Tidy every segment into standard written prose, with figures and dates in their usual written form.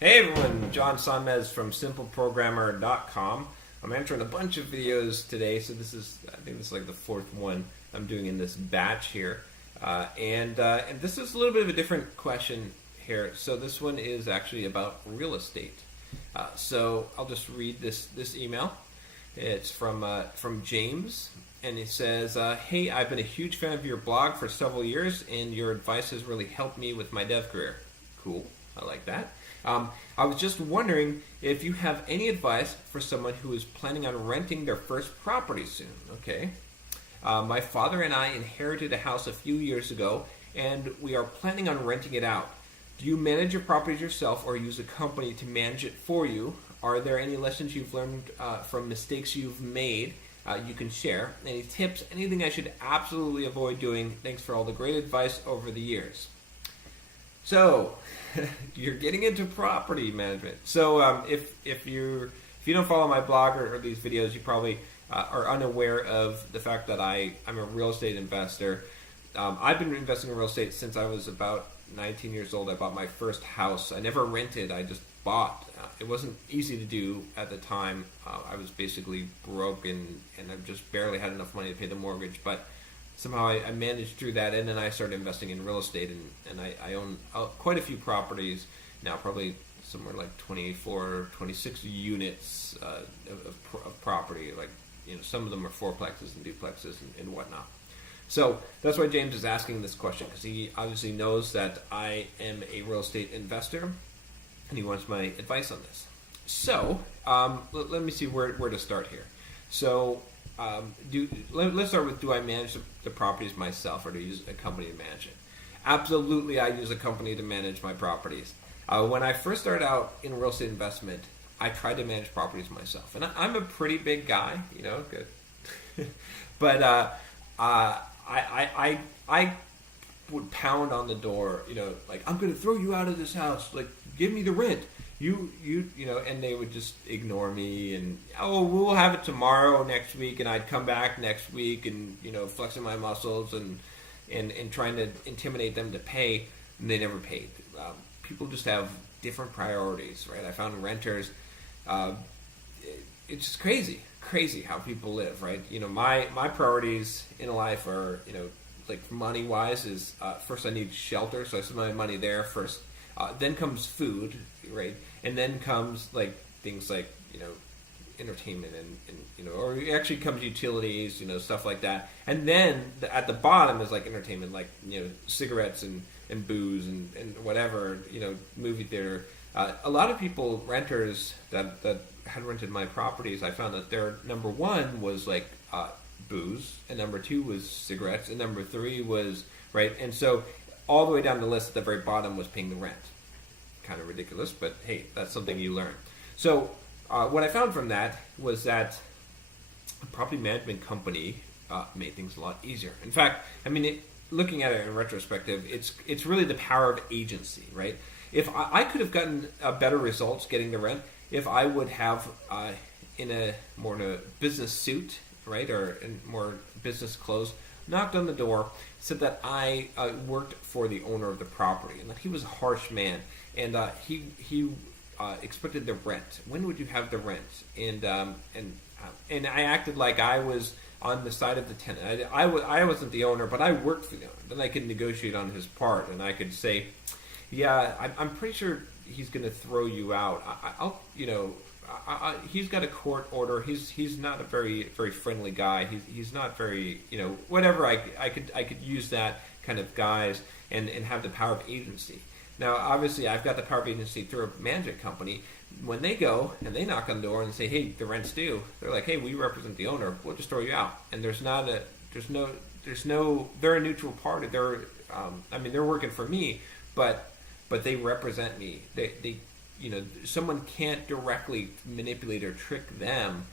Hey everyone, John Sonmez from SimpleProgrammer.com. I'm answering a bunch of videos today, so I think this is like the fourth one I'm doing in this batch here. And this is a little bit of a different question here. So this one is actually about real estate. So I'll just read this email. It's from James, and it says, "Hey, I've been a huge fan of your blog for several years, and your advice has really helped me with my dev career." Cool, I like that. I was just wondering if you have any advice for someone who is planning on renting their first property soon. Okay. My father and I inherited a house a few years ago, and we are planning on renting it out. Do you manage your properties yourself or use a company to manage it for you? Are there any lessons you've learned from mistakes you've made you can share? Any tips, anything I should absolutely avoid doing? Thanks for all the great advice over the years. So, you're getting into property management. So, if you don't follow my blog or these videos, you probably are unaware of the fact that I'm a real estate investor. I've been investing in real estate since I was about 19 years old. I bought my first house. I never rented. I just bought. It wasn't easy to do at the time. I was basically broke and I just barely had enough money to pay the mortgage, but somehow I managed through that, and then I started investing in real estate, and I own quite a few properties now, probably somewhere like 24 or 26 units of property. Like, some of them are fourplexes and duplexes and whatnot. So that's why James is asking this question, because he obviously knows that I am a real estate investor, and he wants my advice on this. So let me see where to start here. So let's start with, do I manage the properties myself or do I use a company to manage it? Absolutely, I use a company to manage my properties. When I first started out in real estate investment, I tried to manage properties myself. And I'm a pretty big guy, good. But I would pound on the door, like, I'm going to throw you out of this house. Like, give me the rent. And they would just ignore me and, we'll have it tomorrow, next week, and I'd come back next week and, flexing my muscles and trying to intimidate them to pay, and they never paid. People just have different priorities, right? I found renters, it's just crazy how people live, right? My priorities in life are, like money-wise is, first I need shelter, so I spend my money there first. Then comes food, right? And then comes like things like, entertainment and or actually comes utilities, stuff like that. And then at the bottom is like entertainment, like, cigarettes and booze and whatever, movie theater. A lot of people, renters that had rented my properties, I found that their number one was like booze, and number two was cigarettes, and number three was, right? And so all the way down the list at the very bottom was paying the rent. Kind of ridiculous, but hey, that's something you learn. So what I found from that was that a property management company made things a lot easier. In fact, looking at it in retrospective, it's really the power of agency, right? If I could have gotten better results getting the rent if I would have in a business suit, right, or in more business clothes, knocked on the door, said that I worked for the owner of the property and that he was a harsh man, and he expected the rent. When would you have the rent? And I acted like I was on the side of the tenant. I wasn't the owner, but I worked for the owner. Then I could negotiate on his part, and I could say, yeah, I'm pretty sure he's going to throw you out. He's got a court order. He's not a very very friendly guy. He's not very, whatever. I could use that kind of guise and have the power of agency. Now, obviously, I've got the power of agency through a management company. When they go and they knock on the door and say, "Hey, the rent's due," they're like, "Hey, we represent the owner. We'll just throw you out." And there's no. They're a neutral party. They're working for me, but they represent me. They someone can't directly manipulate or trick them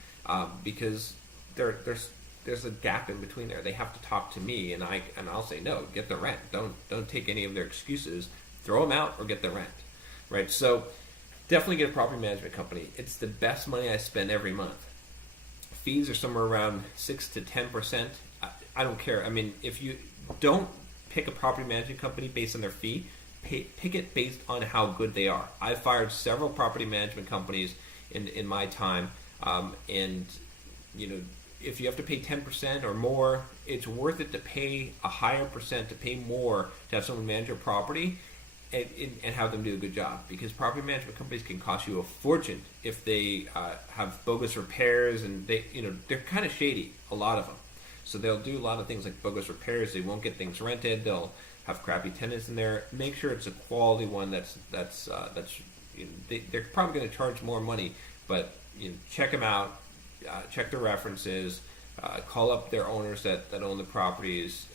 because there's a gap in between there. They have to talk to me, and I'll say, no, get the rent. Don't take any of their excuses. Throw them out or get the rent, right? So definitely get a property management company. It's the best money I spend every month. Fees are somewhere around 6 to 10%. I don't care. If you don't pick a property management company based on their fee, pick it based on how good they are. I've fired several property management companies in my time, and if you have to pay 10% or more, it's worth it to pay a higher percent, to pay more to have someone manage your property and have them do a good job, because property management companies can cost you a fortune if they have bogus repairs, and they're kind of shady, a lot of them. So they'll do a lot of things like bogus repairs. They won't get things rented. They'll have crappy tenants in there. Make sure it's a quality one. They're probably going to charge more money, but check them out. Check their references. Call up their owners that own the properties,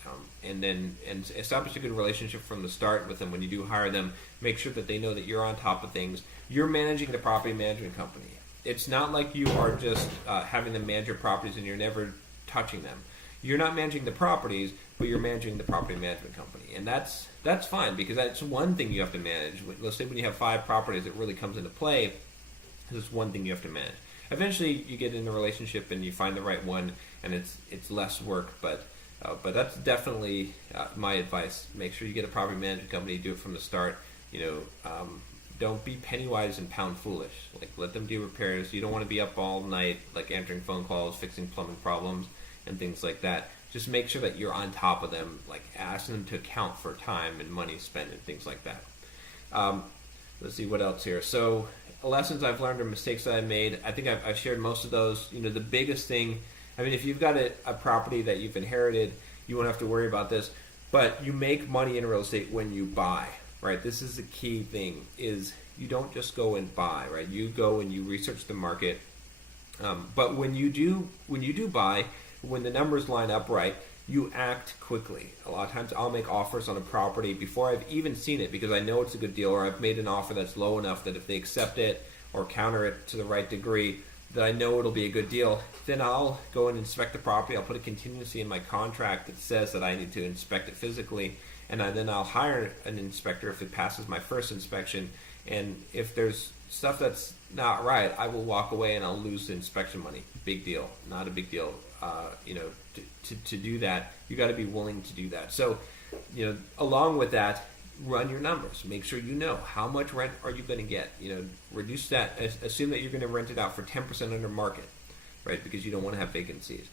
and establish a good relationship from the start with them. When you do hire them, make sure that they know that you're on top of things. You're managing the property management company. It's not like you are just having them manage your properties and you're never touching them. You're not managing the properties, but you're managing the property management company, and that's fine, because that's one thing you have to manage. Let's say when you have 5 properties, it really comes into play. This is one thing you have to manage. Eventually, you get in a relationship and you find the right one, and it's less work. But that's definitely my advice. Make sure you get a property management company. Do it from the start. Don't be penny wise and pound foolish. Like, let them do repairs. You don't want to be up all night, like answering phone calls, fixing plumbing problems, and things like that. Just make sure that you're on top of them, like asking them to account for time and money spent and things like that. Let's see what else here. So, lessons I've learned or mistakes that I made. I think I've shared most of those. The biggest thing, if you've got a property that you've inherited, you won't have to worry about this. But you make money in real estate when you buy, right? This is the key thing, is you don't just go and buy, right? You go and you research the market. But when you do buy, when the numbers line up right, you act quickly. A lot of times I'll make offers on a property before I've even seen it, because I know it's a good deal, or I've made an offer that's low enough that if they accept it or counter it to the right degree, that I know it'll be a good deal. Then I'll go and inspect the property. I'll put a contingency in my contract that says that I need to inspect it physically, and then I'll hire an inspector if it passes my first inspection. And if there's stuff that's not right, I will walk away and I'll lose the inspection money. Big deal. Not a big deal. To do that, you got to be willing to do that. So, along with that, run your numbers. Make sure you know how much rent are you going to get. Reduce that. Assume that you're going to rent it out for 10% under market, right? Because you don't want to have vacancies.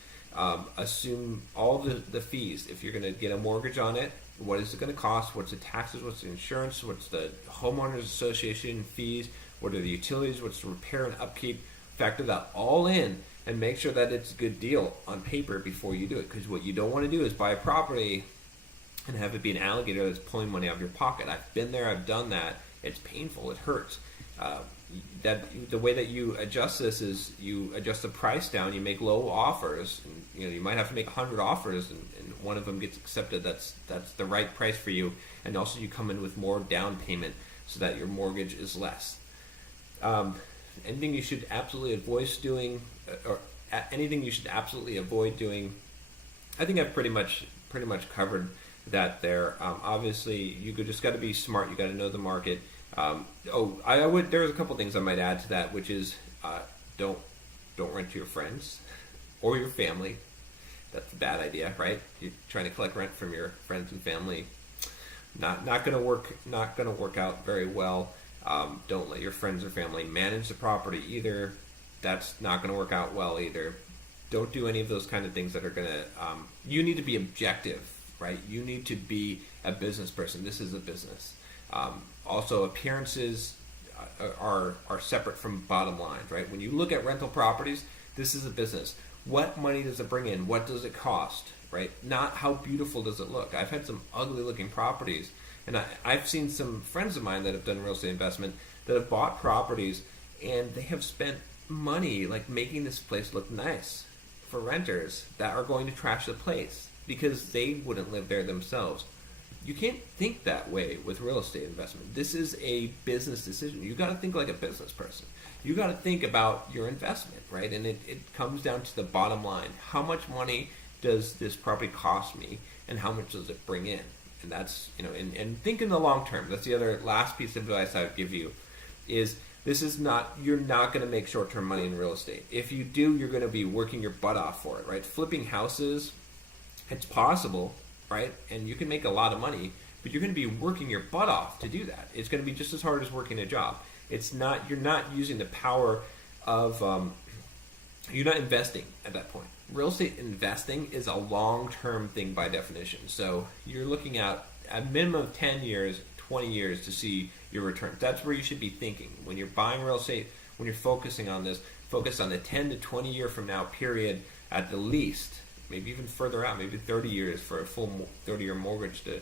Assume all the fees. If you're going to get a mortgage on it, what is it going to cost? What's the taxes? What's the insurance? What's the homeowners association fees? What are the utilities? What's the repair and upkeep? Factor that all in and make sure that it's a good deal on paper before you do it. Because what you don't want to do is buy a property and have it be an alligator that's pulling money out of your pocket. I've been there. I've done that. It's painful. It hurts. The way that you adjust this is you adjust the price down. You make low offers. And, you might have to make 100 offers, and one of them gets accepted. That's the right price for you. And also, you come in with more down payment so that your mortgage is less. Anything you should absolutely avoid doing, or anything you should absolutely avoid doing, I think I've pretty much covered that there. Obviously, you just got to be smart. You got to know the market. There's a couple things I might add to that, which is don't rent to your friends or your family. That's a bad idea, right? You're trying to collect rent from your friends and family. Not going to work. Not going to work out very well. Don't let your friends or family manage the property either. That's not going to work out well either. Don't do any of those kind of things that are going to... you need to be objective, right? You need to be a business person. This is a business. Also, appearances are separate from bottom lines, right? When you look at rental properties, this is a business. What money does it bring in? What does it cost, right? Not how beautiful does it look. I've had some ugly looking properties, and I've seen some friends of mine that have done real estate investment that have bought properties, and they have spent money like making this place look nice for renters that are going to trash the place because they wouldn't live there themselves. You can't think that way with real estate investment. This is a business decision. You got to think like a business person. You got to think about your investment, right? And it comes down to the bottom line. How much money does this property cost me, and how much does it bring in? And that's, and think in the long term. That's the other last piece of advice I would give you is you're not going to make short-term money in real estate. If you do, you're going to be working your butt off for it, right? Flipping houses, it's possible, right? And you can make a lot of money, but you're going to be working your butt off to do that. It's going to be just as hard as working a job. You're not using the power of, you're not investing at that point. Real estate investing is a long-term thing by definition. So you're looking at a minimum of 10 years, 20 years to see your returns. That's where you should be thinking. When you're buying real estate, when you're focusing on this, focus on the 10 to 20 year from now period at the least, maybe even further out, maybe 30 years for a full 30-year mortgage to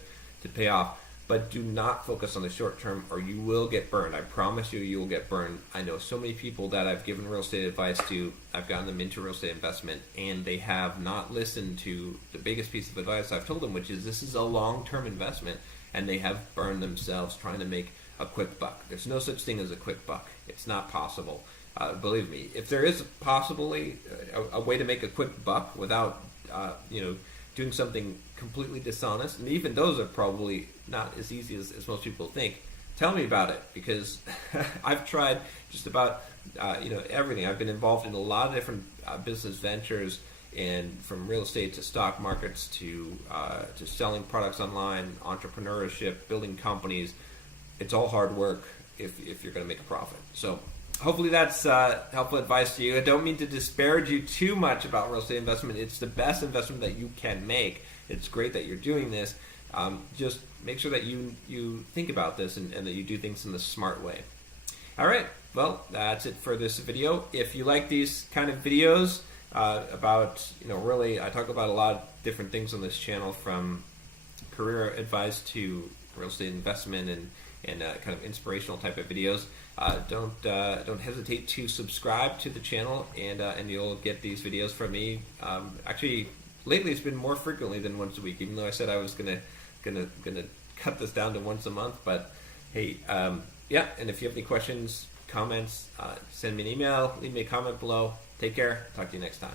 pay off. But do not focus on the short term or you will get burned. I promise you will get burned. I know so many people that I've given real estate advice to, I've gotten them into real estate investment, and they have not listened to the biggest piece of advice I've told them, which is this is a long-term investment, and they have burned themselves trying to make a quick buck. There's no such thing as a quick buck. It's not possible. Believe me, if there is possibly a way to make a quick buck without, doing something completely dishonest, and even those are probably not as easy as most people think, tell me about it, because I've tried just about everything. I've been involved in a lot of different business ventures, and from real estate to stock markets to selling products online, entrepreneurship, building companies. It's all hard work if you're going to make a profit. So hopefully that's helpful advice to you. I don't mean to disparage you too much about real estate investment. It's the best investment that you can make. It's great that you're doing this. Just make sure that you think about this and that you do things in the smart way. All right, well, that's it for this video. If you like these kind of videos about, really, I talk about a lot of different things on this channel, from career advice to real estate investment and kind of inspirational type of videos. Don't hesitate to subscribe to the channel, and you'll get these videos from me. Actually, lately it's been more frequently than once a week, even though I said I was gonna cut this down to once a month. But hey, yeah. And if you have any questions, comments, send me an email, leave me a comment below. Take care. Talk to you next time.